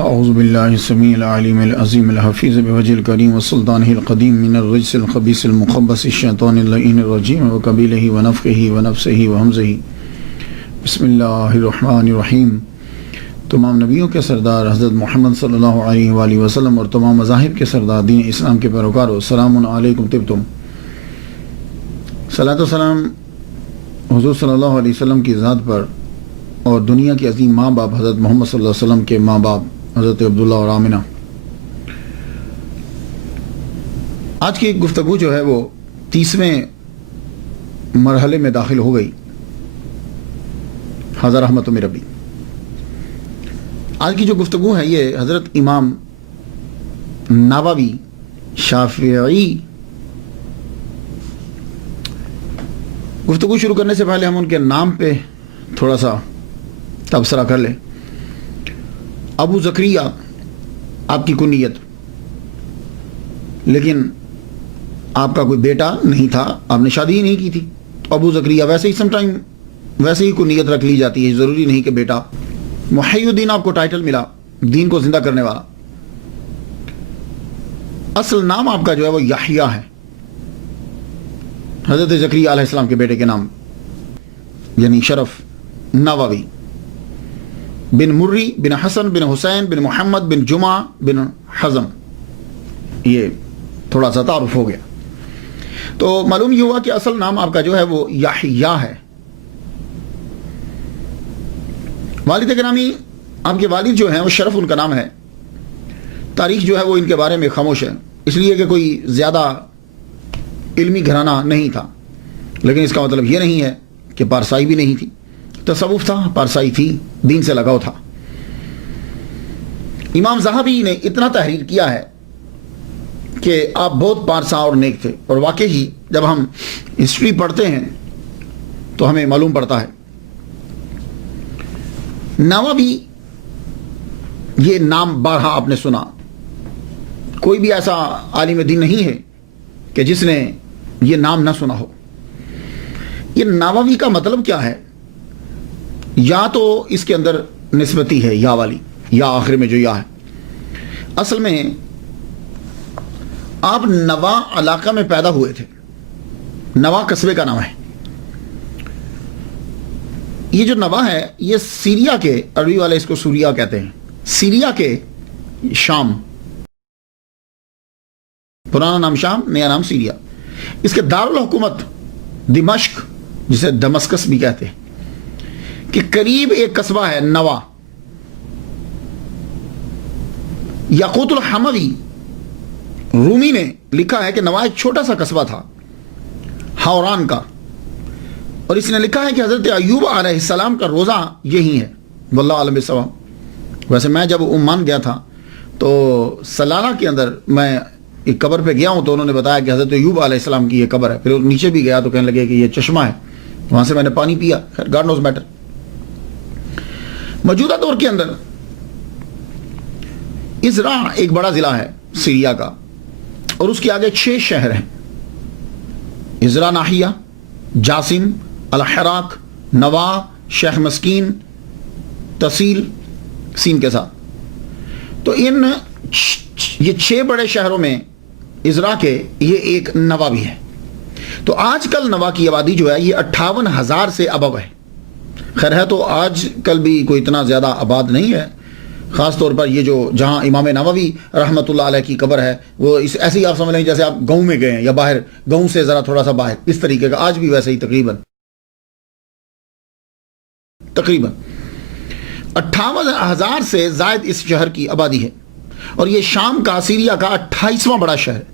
اعوذ باللہ السمیع العلیم العظیم الحفیظ بوجہ الکریم وسلطانہ القدیم من الرجس الخبیث المخبث الشیطان اللعین الرجیم وقبیلہ ونفخہ ونفسہ وہمزہ۔ بسم اللہ الرحمن الرحیم۔ تمام نبیوں کے سردار حضرت محمد صلی اللہ علیہ وآلہ وسلم اور تمام مذاہب کے سردار دین اسلام کے پیروکاروں، السلام علیکم طبتم۔ صلاۃ و سلام حضور صلی اللہ علیہ وسلم کی ذات پر اور دنیا کے عظیم ماں باپ حضرت محمد صلی اللہ علیہ وسلم کے ماں باپ حضرت عبداللہ اور آمنہ۔ آج کی گفتگو جو ہے وہ 30ویں مرحلے میں داخل ہو گئی، حضرت رحمت من ربی۔ آج کی جو گفتگو ہے یہ حضرت امام نووی شافعی، گفتگو شروع کرنے سے پہلے ہم ان کے نام پہ تھوڑا سا تبصرہ کر لیں۔ ابو زکریا آپ کی کنیت، لیکن آپ کا کوئی بیٹا نہیں تھا، آپ نے شادی ہی نہیں کی تھی، تو ابو زکریا ویسے ہی سم ٹائم ویسے ہی کنیت رکھ لی جاتی ہے، ضروری نہیں کہ بیٹا۔ محی الدین آپ کو ٹائٹل ملا، دین کو زندہ کرنے والا۔ اصل نام آپ کا جو ہے وہ یحییٰ ہے، حضرت زکریا علیہ السلام کے بیٹے کے نام، یعنی شرف نووی بن مری بن حسن بن حسین بن محمد بن جمعہ بن حزم، یہ تھوڑا سا تعارف ہو گیا۔ تو معلوم یہ ہوا کہ اصل نام آپ کا جو ہے وہ یحییٰ ہے۔ والد گرامی، آپ کے والد جو ہیں وہ شرف ان کا نام ہے۔ تاریخ جو ہے وہ ان کے بارے میں خاموش ہے، اس لیے کہ کوئی زیادہ علمی گھرانہ نہیں تھا، لیکن اس کا مطلب یہ نہیں ہے کہ پارسائی بھی نہیں تھی۔ تصوف تھا، پارسائی تھی، دین سے لگاؤ تھا۔ امام ذہبی نے اتنا تحریر کیا ہے کہ آپ بہت پارسا اور نیک تھے، اور واقعی جب ہم ہسٹری پڑھتے ہیں تو ہمیں معلوم پڑتا ہے۔ نووی، یہ نام بارہا آپ نے سنا، کوئی بھی ایسا عالم دین نہیں ہے کہ جس نے یہ نام نہ سنا ہو۔ یہ نووی کا مطلب کیا ہے؟ یا تو اس کے اندر نسبتی ہے، یا والی، یا آخر میں جو یا ہے۔ اصل میں آپ نوا علاقہ میں پیدا ہوئے تھے، نوا قصبے کا نام ہے۔ یہ جو نوا ہے یہ سیریا کے، عربی والے اس کو سوریا کہتے ہیں، سیریا کے شام، پرانا نام شام، نیا نام سیریا۔ اس کے دارالحکومت دمشق، جسے دمسکس بھی کہتے ہیں، کہ قریب ایک قصبہ ہے نوا۔ یاقوت الحموی رومی نے لکھا ہے کہ نوا ایک چھوٹا سا قصبہ تھا ہاوران کا، اور اس نے لکھا ہے کہ حضرت ایوب علیہ السلام کا روزہ یہی ہے، واللہ عالم بالصواب۔ ویسے میں جب عمان گیا تھا تو سلالہ کے اندر میں ایک قبر پہ گیا ہوں، تو انہوں نے بتایا کہ حضرت ایوب علیہ السلام کی یہ قبر ہے۔ پھر نیچے بھی گیا تو کہنے لگے کہ یہ چشمہ ہے، وہاں سے میں نے پانی پیا، خیر گاڈ نوز میٹر۔ موجودہ دور کے اندر ازرا ایک بڑا ضلع ہے سیریا کا، اور اس کے آگے 6 شہر ہیں: ازرا ناحیہ، جاسم، الحراق، نوا، شیخ مسکین، تحصیل سین کے ساتھ۔ تو یہ 6 بڑے شہروں میں ازرا کے یہ ایک نوا بھی ہے۔ تو آج کل نوا کی آبادی جو ہے یہ 58,000 سے ابو ہے۔ خیر ہے تو آج کل بھی کوئی اتنا زیادہ آباد نہیں ہے، خاص طور پر یہ جو جہاں امام نووی رحمۃ اللہ علیہ کی قبر ہے، وہ ایسے ہی آپ سمجھ لیں جیسے آپ گاؤں میں گئے ہیں، یا باہر گاؤں سے ذرا تھوڑا سا باہر، اس طریقے کا آج بھی ویسے ہی تقریباً 58,000 سے زائد اس شہر کی آبادی ہے، اور یہ شام کا، سیریا کا 28واں بڑا شہر ہے۔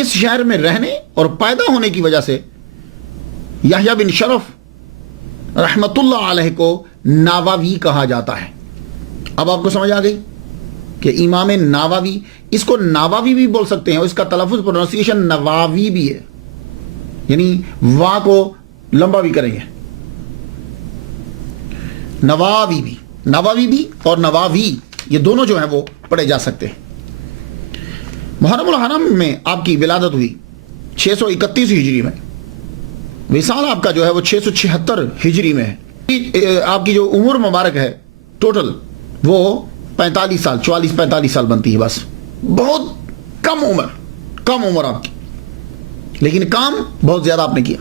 اس شہر میں رہنے اور پیدا ہونے کی وجہ سے یحییٰ بن شرف رحمت اللہ علیہ کو نووی کہا جاتا ہے۔ اب آپ کو سمجھ آ گئی کہ امام نووی، اس کو نووی بھی بول سکتے ہیں، اور اس کا تلفظ پروننسیشن نواوی بھی ہے، یعنی وا کو لمبا بھی کریں گے، نواوی بھی اور نواوی، یہ دونوں جو ہیں وہ پڑھے جا سکتے ہیں۔ محرم الحرم میں آپ کی ولادت ہوئی 631 ہجری میں، وصال آپ کا جو ہے وہ 676 ہجری میں ہے۔ آپ کی جو عمر مبارک ہے ٹوٹل وہ 45 سال 44-45 سال بنتی ہے، بس بہت کم عمر آپ کی، لیکن کام بہت زیادہ آپ نے کیا۔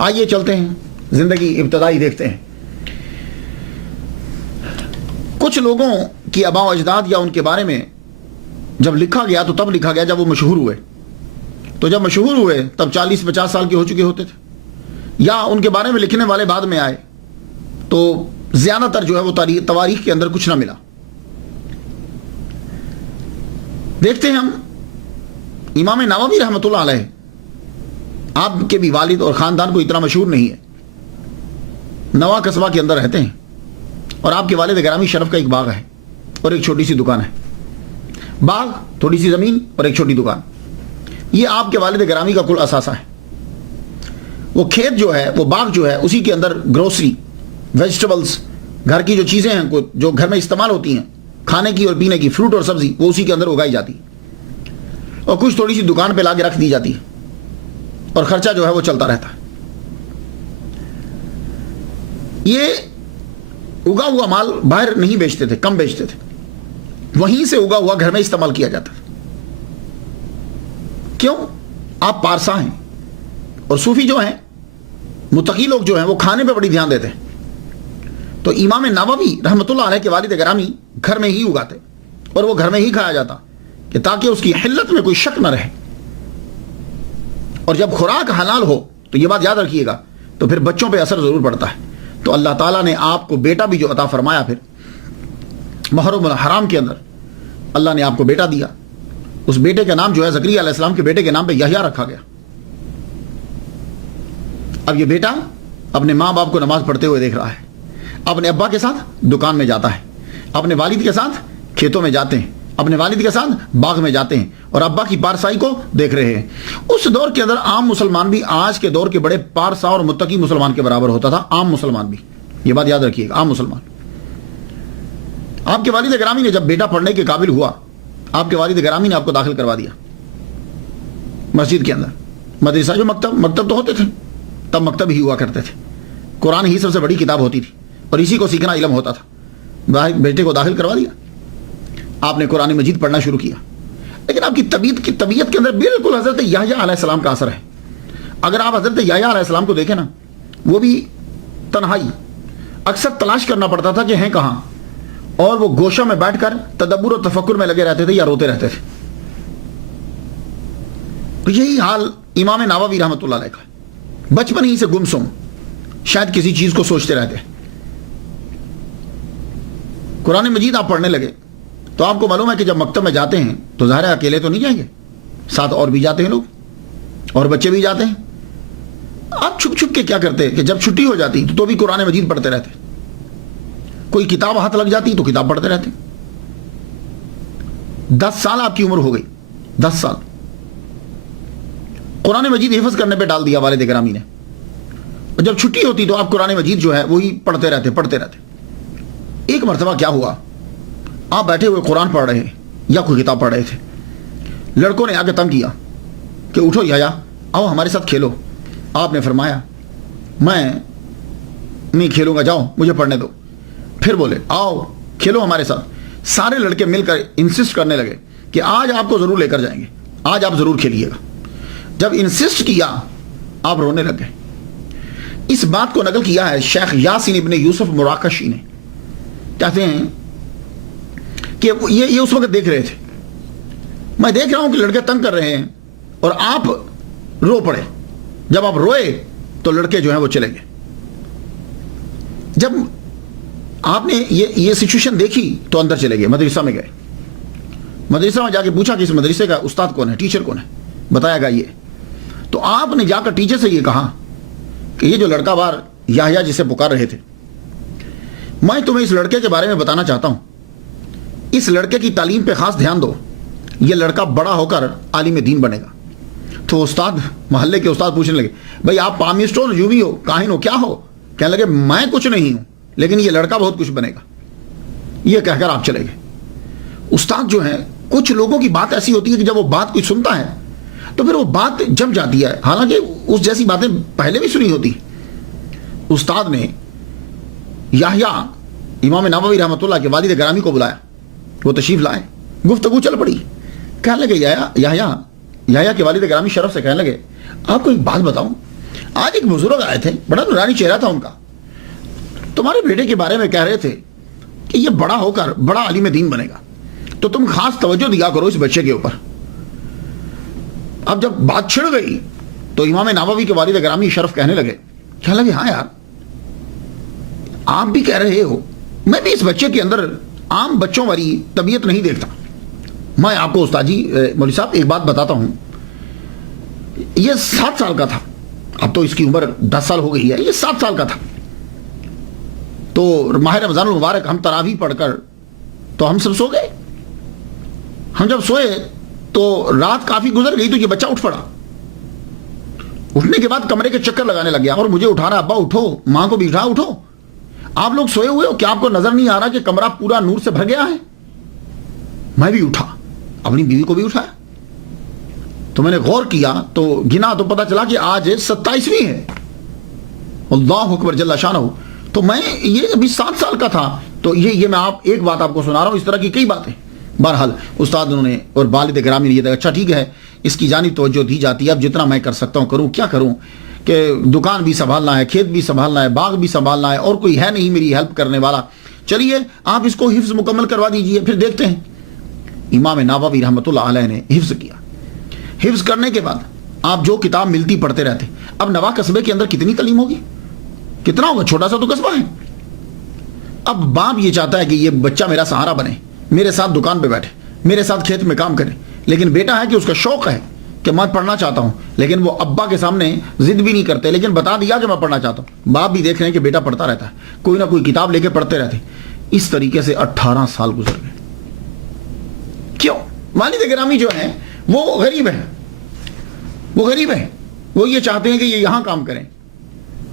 آئیے چلتے ہیں زندگی ابتدائی دیکھتے ہیں۔ کچھ لوگوں کی آباء و اجداد یا ان کے بارے میں جب لکھا گیا تو تب لکھا گیا جب وہ مشہور ہوئے، تو جب مشہور ہوئے تب 40-50 سال کے ہو چکے ہوتے تھے، یا ان کے بارے میں لکھنے والے بعد میں آئے تو زیادہ تر جو ہے وہ تواریخ کے اندر کچھ نہ ملا۔ دیکھتے ہیں ہم امام نووی رحمۃ اللہ علیہ، آپ کے بھی والد اور خاندان کو اتنا مشہور نہیں ہے، نوا قصبہ کے اندر رہتے ہیں، اور آپ کے والد گرامی شرف کا ایک باغ ہے اور ایک چھوٹی سی دکان ہے۔ باغ، تھوڑی سی زمین اور ایک چھوٹی دکان، یہ آپ کے والد گرامی کا کل اثاثہ ہے۔ وہ کھیت جو ہے، وہ باغ جو ہے، اسی کے اندر گروسری، ویجیٹیبلز، گھر کی جو چیزیں ہیں جو گھر میں استعمال ہوتی ہیں کھانے کی اور پینے کی، فروٹ اور سبزی، وہ اسی کے اندر اگائی جاتی ہے، اور کچھ تھوڑی سی دکان پہ لا کے رکھ دی جاتی ہے، اور خرچہ جو ہے وہ چلتا رہتا ہے۔ یہ اگا ہوا مال باہر نہیں بیچتے تھے، کم بیچتے تھے، وہیں سے اگا ہوا گھر میں استعمال کیا جاتا تھا۔ کیوں؟ آپ پارسا ہیں، اور صوفی جو ہیں، متقی لوگ جو ہیں، وہ کھانے پہ بڑی دھیان دیتے ہیں۔ تو امام نووی رحمۃ اللہ علیہ کے والد گرامی گھر میں ہی اگاتے، اور وہ گھر میں ہی کھایا جاتا، کہ تاکہ اس کی حلت میں کوئی شک نہ رہے، اور جب خوراک حلال ہو تو یہ بات یاد رکھیے گا تو پھر بچوں پہ اثر ضرور پڑتا ہے۔ تو اللہ تعالیٰ نے آپ کو بیٹا بھی جو عطا فرمایا، پھر محرم الحرام کے اندر اللہ نے آپ کو بیٹا دیا، اس بیٹے کا نام جو ہے زکریا علیہ السلام کے بیٹے کے نام پہ یحییٰ رکھا گیا۔ اب یہ بیٹا اپنے ماں باپ کو نماز پڑھتے ہوئے دیکھ رہا ہے، اپنے ابا کے ساتھ دکان میں جاتا ہے، اپنے والد کے ساتھ کھیتوں میں جاتے ہیں، اپنے والد کے ساتھ باغ میں جاتے ہیں، اور ابا کی پارسائی کو دیکھ رہے ہیں۔ اس دور کے اندر عام مسلمان بھی آج کے دور کے بڑے پارسا اور متقی مسلمان کے برابر ہوتا تھا، عام مسلمان بھی، یہ بات یاد رکھیے گا، عام مسلمان۔ آپ کے والد گرامی نے جب بیٹا پڑھنے کے قابل ہوا، آپ کے والد گرامی نے آپ کو داخل کروا دیا مسجد کے اندر۔ مدرسہ جو مکتب تو ہوتے تھے، تب مکتب ہی ہوا کرتے تھے، قرآن ہی سب سے بڑی کتاب ہوتی تھی، اور اسی کو سیکھنا علم ہوتا تھا۔ بیٹے کو داخل کروا دیا، آپ نے قرآن مجید پڑھنا شروع کیا، لیکن آپ کی طبیعت کے اندر بالکل حضرت یحییٰ علیہ السلام کا اثر ہے۔ اگر آپ حضرت یحییٰ علیہ السلام کو دیکھیں نا، وہ بھی تنہائی، اکثر تلاش کرنا پڑتا تھا کہ ہیں کہاں، اور وہ گوشہ میں بیٹھ کر تدبر و تفکر میں لگے رہتے تھے یا روتے رہتے تھے۔ تو یہی حال امام نووی رحمۃ اللہ علیہ کا، بچپن ہی سے گمسم، شاید کسی چیز کو سوچتے رہتے۔ قرآن مجید آپ پڑھنے لگے تو آپ کو معلوم ہے کہ جب مکتب میں جاتے ہیں تو ظاہر ہے اکیلے تو نہیں جائیں گے، ساتھ اور بھی جاتے ہیں لوگ، اور بچے بھی جاتے ہیں۔ آپ چھپ چھپ کے کیا کرتے کہ جب چھٹی ہو جاتی تو بھی قرآن مجید پڑھتے رہتے، کوئی کتاب ہاتھ لگ جاتی تو کتاب پڑھتے رہتے۔ 10 سال آپ کی عمر ہو گئی، 10 سال قرآن مجید حفظ کرنے پہ ڈال دیا والد گرامی نے، اور جب چھٹی ہوتی تو آپ قرآن مجید جو ہے وہی پڑھتے رہتے۔ ایک مرتبہ کیا ہوا، آپ بیٹھے ہوئے قرآن پڑھ رہے یا کوئی کتاب پڑھ رہے تھے، لڑکوں نے آگے تنگ کیا کہ اٹھو یحییٰ، آؤ ہمارے ساتھ کھیلو۔ آپ نے فرمایا میں نہیں کھیلوں گا، جاؤ مجھے پڑھنے دو۔ پھر بولے آؤ کھیلو ہمارے ساتھ۔ سارے لڑکے مل کر انسسٹ کرنے لگے کہ آج آپ کو ضرور لے کر جائیں گے، آج آپ ضرور کھیلیے گا۔ جب انسسٹ کیا آپ رونے لگ گئے۔ اس بات کو نقل کیا ہے شیخ یاسین ابن یوسف مراکشی نے، کہتے ہیں کہ یہ اس وقت دیکھ رہے تھے، میں دیکھ رہا ہوں کہ لڑکے تنگ کر رہے ہیں اور آپ رو پڑے۔ جب آپ روئے تو لڑکے جو ہیں وہ چلے گئے۔ جب آپ نے یہ سچویشن دیکھی تو اندر چلے گئے، مدرسہ میں گئے، مدرسہ میں جا کے پوچھا کہ اس مدرسے کا استاد کون ہے، ٹیچر کون ہے، بتایا گا یہ۔ تو آپ نے جا کر ٹیچر سے یہ کہا کہ یہ جو لڑکا بار یحییٰ جسے پکار رہے تھے، میں تمہیں اس لڑکے کے بارے میں بتانا چاہتا ہوں، اس لڑکے کی تعلیم پہ خاص دھیان دو، یہ لڑکا بڑا ہو کر عالم دین بنے گا۔ تو استاد، محلے کے استاد پوچھنے لگے بھائی آپ پامسٹ ہو، یووی ہو، کاہن ہو، کیا ہو؟ کہنے لگے میں کچھ نہیں ہوں، لیکن یہ لڑکا بہت کچھ بنے گا۔ یہ کہہ کر آپ چلے گئے۔ استاد جو ہیں، کچھ لوگوں کی بات ایسی ہوتی ہے کہ جب وہ بات کوئی سنتا ہے تو پھر وہ بات جم جاتی ہے، حالانکہ اس جیسی باتیں پہلے بھی سنی ہوتی۔ استاد نے یحییٰ امام نووی رحمۃ اللہ کے والد گرامی کو بلایا، وہ تشریف لائے، گفتگو چل پڑی. کہنے لگے یحییٰ کے والد گرامی شرف سے کہنے لگے آپ کو ایک بات بتاؤں، آج ایک بزرگ آئے تھے، بڑا نورانی چہرہ تھا ان کا، تمہارے بیٹے کے بارے میں کہہ رہے تھے کہ یہ بڑا ہو کر بڑا عالم دین بنے گا، تو تم خاص توجہ دیا کرو اس بچے کے اوپر. اب جب بات چھڑ گئی تو امام نووی کے والد گرامی شرف کہنے لگے ہاں یار آپ بھی کہہ رہے ہو، میں بھی اس بچے کے اندر عام بچوں والی طبیعت نہیں دیکھتا. میں آپ کو استاد جی مولوی صاحب ایک بات بتاتا ہوں، یہ 7 سال کا تھا، اب تو اس کی عمر 10 سال ہو گئی ہے، یہ 7 سال کا تھا. تو ماہ رمضان المبارک ہم تراویح پڑھ کر تو ہم سب سو گئے. ہم جب سوئے تو رات کافی گزر گئی تو یہ بچہ اٹھ پڑا. اٹھنے کے بعد کمرے کے چکر لگانے لگ گیا اور مجھے اٹھا رہا، ابا اٹھو، ماں کو بھی اٹھو، آپ لوگ سوئے ہوئے ہو، کیا آپ کو نظر نہیں آ رہا کہ کمرہ پورا نور سے بھر گیا ہے؟ میں بھی اٹھا، اپنی بیوی کو بھی اٹھایا، تو میں نے غور کیا تو گنا تو پتا چلا کہ آج 27ویں ہے. اللہ اکبر جل شانہ. تو میں یہ ابھی 7 سال کا تھا. تو یہ میں ایک بات آپ کو سنا رہا ہوں، اس طرح کی کئی باتیں. بہرحال استاد انہوں نے اور والد گرامی نے یہ کہا اچھا ٹھیک ہے، اس کی جانب توجہ دی جاتی ہے، اب جتنا میں کر سکتا ہوں کروں. کیا کروں کہ دکان بھی سنبھالنا ہے، کھیت بھی سنبھالنا ہے، باغ بھی سنبھالنا ہے، اور کوئی ہے نہیں میری ہیلپ کرنے والا. چلیے آپ اس کو حفظ مکمل کروا دیجئے، پھر دیکھتے ہیں. امام نووی رحمۃ اللہ علیہ نے حفظ کیا. حفظ کرنے کے بعد آپ جو کتاب ملتی پڑھتے رہتے. اب نواں قصبے کے اندر کتنی تعلیم ہوگی، کتنا ہوگا، چھوٹا سا تو قصبہ ہے. اب باپ یہ چاہتا ہے کہ یہ بچہ میرا سہارا بنے، میرے ساتھ دکان پہ بیٹھے، میرے ساتھ کھیت میں کام کرے. لیکن بیٹا ہے کہ اس کا شوق ہے کہ میں پڑھنا چاہتا ہوں، لیکن وہ ابا کے سامنے ضد بھی نہیں کرتے، لیکن بتا دیا کہ میں پڑھنا چاہتا ہوں. باپ بھی دیکھ رہے ہیں کہ بیٹا پڑھتا رہتا ہے، کوئی نہ کوئی کتاب لے کے پڑھتے رہتے. اس طریقے سے 18 سال گزر گئے. کیوں؟ والد گرامی جو ہیں وہ غریب ہیں، وہ یہ چاہتے ہیں کہ یہ یہاں کام کریں.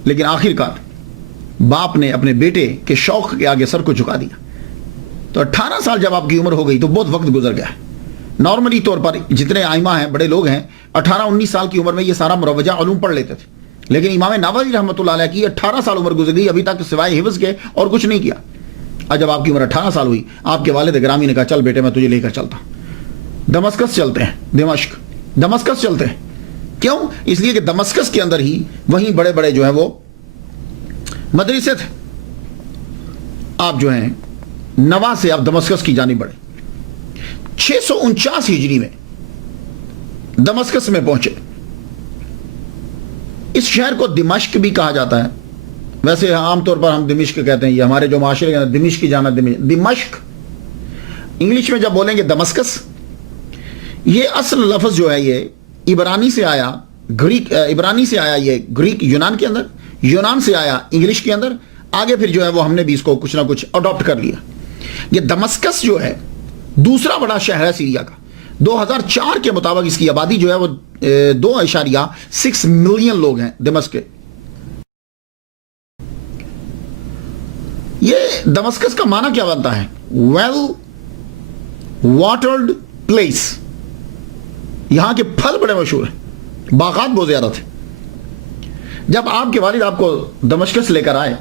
لیکن آخر کار باپ نے اپنے بیٹے کے شوق کے آگے سر کو جھکا دیا. تو 18 سال جب آپ کی عمر ہو گئی تو بہت وقت گزر گیا ہے. نارملی طور پر جتنے آئمہ ہیں، بڑے لوگ ہیں، 18-19 سال کی عمر میں یہ سارا مروجہ علوم پڑھ لیتے تھے. لیکن امام نووی رحمۃ اللہ علیہ کی 18 سال عمر گزر گئی، ابھی تک سوائے حفظ کے اور کچھ نہیں کیا. اب جب آپ کی عمر 18 سال ہوئی، آپ کے والد گرامی نے کہا چل بیٹے میں تجھے لے کر چلتا ہوں، دمشق چلتے ہیں. دمشق چلتے ہیں. کیوں؟ اس لیے کہ دمشق کے اندر ہی وہیں بڑے بڑے جو ہیں وہ مدرسے تھے. آپ جو ہیں نوا سے آپ دمشق کی جانب بڑھے. 649 ہجری میں دمشق میں پہنچے. اس شہر کو دمشق بھی کہا جاتا ہے. ویسے عام طور پر ہم دمشق کہتے ہیں، یہ ہمارے جو معاشرے کے اندر دمشق کی جانا، دمشق. انگلش میں جب بولیں گے دمسکس، یہ اصل لفظ جو ہے یہ عبرانی سے آیا، عبرانی سے آیا، یہ گریک یونان کے اندر، یونان سے آیا انگلش کے اندر. آگے پھر جو ہے وہ ہم نے بھی اس کو کچھ نہ کچھ اڈاپٹ کر لیا. یہ دمسکس جو ہے دوسرا بڑا شہر ہے سیریا کا. 2004 کے مطابق اس کی آبادی جو ہے وہ 2.6 ملین لوگ ہیں دمشق کے. یہ دمسکس کا معنی کیا بنتا ہے؟ Well watered place. یہاں کے پھل بڑے مشہور ہیں، باغات بہت زیادہ تھے. جب آپ کے والد آپ کو دمشق سے لے کر آئے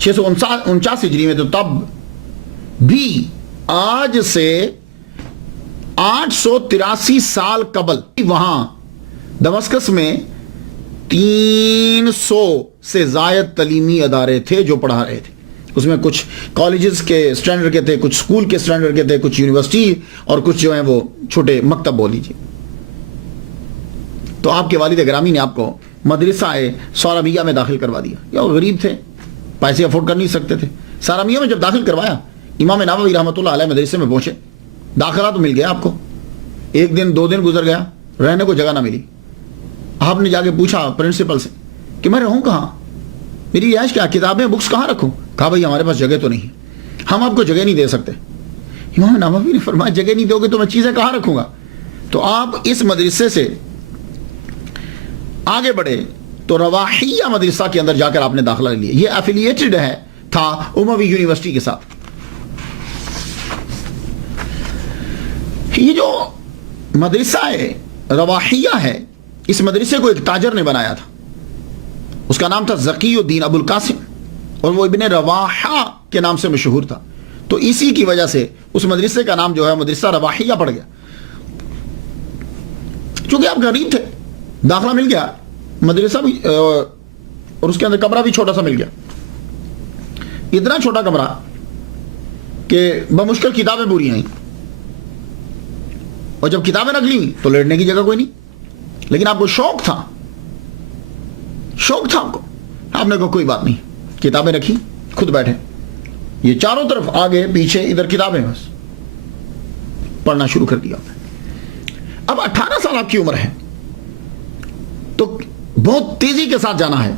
649 ہجری میں، تو تب بھی آج سے 883 سال قبل وہاں دمشق میں 300 سے زائد تعلیمی ادارے تھے جو پڑھا رہے تھے. اس میں کچھ کالجز کے سٹینڈرڈ کے تھے، کچھ سکول کے سٹینڈرڈ کے تھے، کچھ یونیورسٹی، اور کچھ جو ہیں وہ چھوٹے مکتب بول لیجیے. تو آپ کے والد گرامی نے آپ کو مدرسہ سارمیہ میں داخل کروا دیا. یا وہ غریب تھے، پیسے افورڈ کر نہیں سکتے تھے. سارمیہ میں جب داخل کروایا، امام نووی رحمۃ اللہ علیہ مدرسے میں پہنچے. داخلہ تو مل گیا آپ کو، 1 دن 2 دن گزر گیا، رہنے کو جگہ نہ ملی. آپ نے جا کے پوچھا پرنسپل سے کہ میں رہوں کہاں، میری رہائش کیا، کتابیں بکس کہاں رکھوں؟ کہا بھائی ہمارے پاس جگہ تو نہیں ہے، ہم آپ کو جگہ نہیں دے سکتے. امام نووی نے فرمایا جگہ نہیں دو گے تو میں چیزیں کہاں رکھوں گا؟ تو آپ اس مدرسے سے آگے بڑھے تو رواحیہ مدرسہ کے اندر جا کر آپ نے داخلہ لے لیا. یہ ایفیلیٹڈ تھا اموی یونیورسٹی کے ساتھ. یہ جو مدرسہ رواحیہ ہے، اس مدرسے کو ایک تاجر نے بنایا تھا. اس کا نام تھا ذکی الدین ابو القاسم، اور وہ ابن رواحہ کے نام سے مشہور تھا. تو اسی کی وجہ سے اس مدرسے کا نام جو ہے مدرسہ رواحیہ پڑ گیا. چونکہ آپ غریب تھے, داخلہ مل گیا, مدرسہ بھی اور اس کے اندر کمرہ بھی چھوٹا سا مل گیا. اتنا چھوٹا کمرہ کہ بمشکل کتابیں پوری آئیں, اور جب کتابیں رکھ لی تو لیٹنے کی جگہ کوئی نہیں. لیکن آپ کو شوق تھا آپ نے کہا کوئی بات نہیں, کتابیں رکھی, خود بیٹھے, یہ چاروں طرف آگے پیچھے ادھر کتابیں, بس پڑھنا شروع کر دیا. اب 18 سال آپ کی عمر ہے تو بہت تیزی کے ساتھ جانا ہے,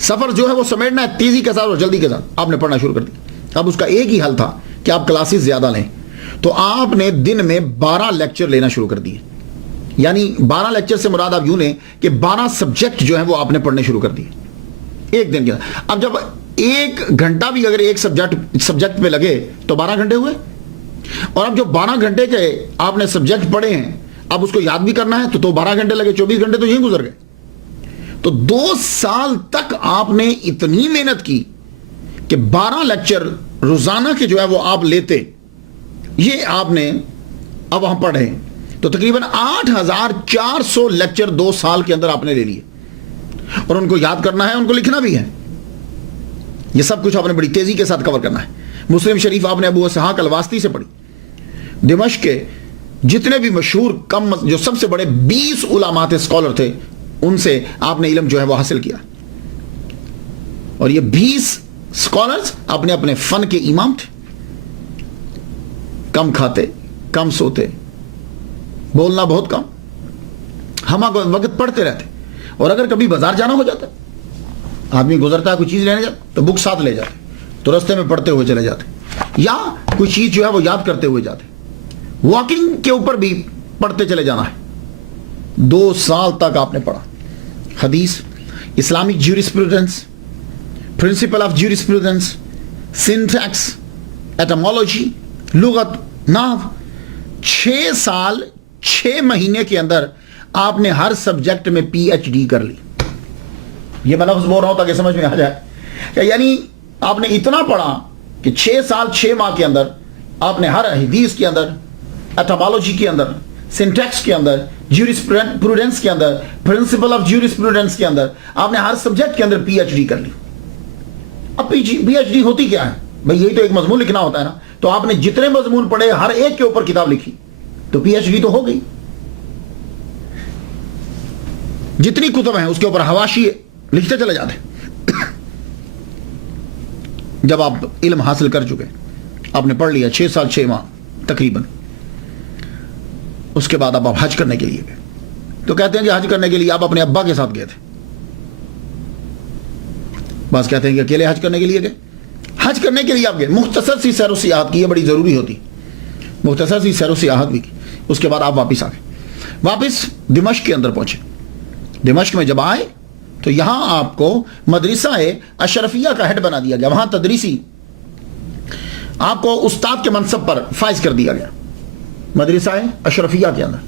سفر جو ہے وہ سمیٹنا ہے تیزی کے ساتھ اور جلدی کے ساتھ. آپ نے پڑھنا شروع کر دیا. اب اس کا ایک ہی حل تھا کہ آپ کلاسز زیادہ لیں. تو آپ نے دن میں 12 لیکچر لینا شروع کر دیے. یعنی 12 لیکچر سے مراد آپ یوں لیں کہ 12 سبجیکٹ جو ہیں وہ آپ نے پڑھنے شروع کر دیے ایک دن کے اندر. اب جب 1 گھنٹہ بھی اگر ایک سبجیکٹ پہ لگے تو 12 گھنٹے ہوئے. اور اب جو 12 گھنٹے کے آپ نے سبجیکٹ پڑھے ہیں, اب اس کو یاد بھی کرنا ہے تو 12 گھنٹے لگے, 24 گھنٹے تو یہیں گزر گئے. تو 2 سال تک آپ نے اتنی محنت کی کہ 12 لیکچر روزانہ کے جو ہے وہ آپ لیتے, یہ آپ نے اب وہاں پڑھے. تو تقریباً 8400 لیکچر 2 سال کے اندر آپ نے لے لیے, اور ان کو یاد کرنا ہے, ان کو لکھنا بھی ہے. یہ سب کچھ آپ نے بڑی تیزی کے ساتھ کور کرنا ہے. مسلم شریف آپ نے ابو اسحاق الواسطی سے پڑھی. دمشق کے جتنے بھی مشہور جو سب سے بڑے 20 علماء تھے, اسکالر تھے, ان سے آپ نے علم جو ہے وہ حاصل کیا. اور یہ 20 اسکالرز اپنے اپنے فن کے امام تھے. کم کھاتے, کم سوتے, بولنا بہت کم, ہم وقت پڑھتے رہتے. اور اگر کبھی بازار جانا ہو جاتا, آدمی گزرتا ہے کوئی چیز لینے جاتا تو بک ساتھ لے جاتے, تو رستے میں پڑھتے ہوئے چلے جاتے, یا کوئی چیز جو ہے وہ یاد کرتے ہوئے جاتے. واکنگ کے اوپر بھی پڑھتے چلے جانا ہے. 2 سال تک آپ نے پڑھا. حدیث, Islamic jurisprudence, principle of jurisprudence, syntax, ایٹمالوجی, لغت, نحو. 6 سال 6 مہینے کے اندر آپ نے ہر سبجیکٹ میں پی ایچ ڈی کر لی. یہ میں لفظ بول رہا ہوں تاکہ سمجھ میں آ جائے کہ یعنی آپ نے اتنا پڑھا کہ 6 سال 6 ماہ کے اندر آپ نے ہر حدیث کے اندر, ایٹمالوجی کے اندر, سنٹیکس کے اندر, جیورسپروڈنس کے اندر, پرنسپل آف جیورسپروڈنس کے اندر آپ نے ہر سبجیکٹ کے اندر پی ایچ ڈی کر لی. اب پی ایچ ڈی ہوتی کیا ہے بھئی, یہی تو ایک مضمون لکھنا ہوتا ہے نا. تو آپ نے جتنے مضمون پڑھے ہر ایک کے اوپر کتاب لکھی تو پی ایچ ڈی تو ہو گئی. جتنی کتب ہیں اس کے اوپر حواشی لکھتے چلے جاتے. جب آپ علم حاصل کر چکے, آپ نے پڑھ لیا 6 سال 6 ماہ تقریباً, اس کے بعد آپ حج کرنے کے لیے گئے. تو کہتے ہیں کہ حج کرنے کے لیے آپ اپنے ابا کے ساتھ گئے تھے, بعض کہتے ہیں کہ اکیلے حج کرنے کے لیے گئے. حج کرنے کے لیے آپ گئے, مختصر سی سیر و سیاحت کی, یہ بڑی ضروری ہوتی, مختصر سی سیر و سیاحت بھی کی. اس کے بعد آپ واپس آ گئے, واپس دمشق کے اندر پہنچے. دمشق میں جب آئے تو یہاں آپ کو مدرسہ اشرفیہ کا ہیڈ بنا دیا گیا. وہاں تدریسی آپ کو استاد کے منصب پر فائز کر دیا گیا مدرسہ اشرفیہ کے اندر.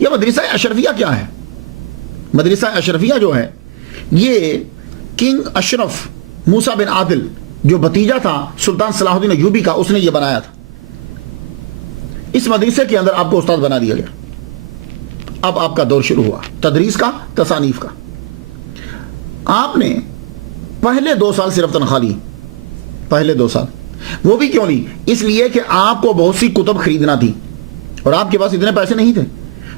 یہ مدرسہ اشرفیہ کیا ہے؟ مدرسہ اشرفیہ جو ہے یہ کنگ اشرف موسیٰ بن عادل جو بھتیجا تھا سلطان صلاح الدین ایوبی کا, اس نے یہ بنایا تھا. اس مدرسے کے اندر آپ کو استاد بنا دیا گیا. اب آپ کا دور شروع ہوا تدریس کا, تصانیف کا. آپ نے پہلے 2 سال صرف تنخواہ لی, پہلے 2 سال. وہ بھی کیوں لی؟ اس لیے کہ آپ کو بہت سی کتب خریدنا تھی اور آپ کے پاس اتنے پیسے نہیں تھے.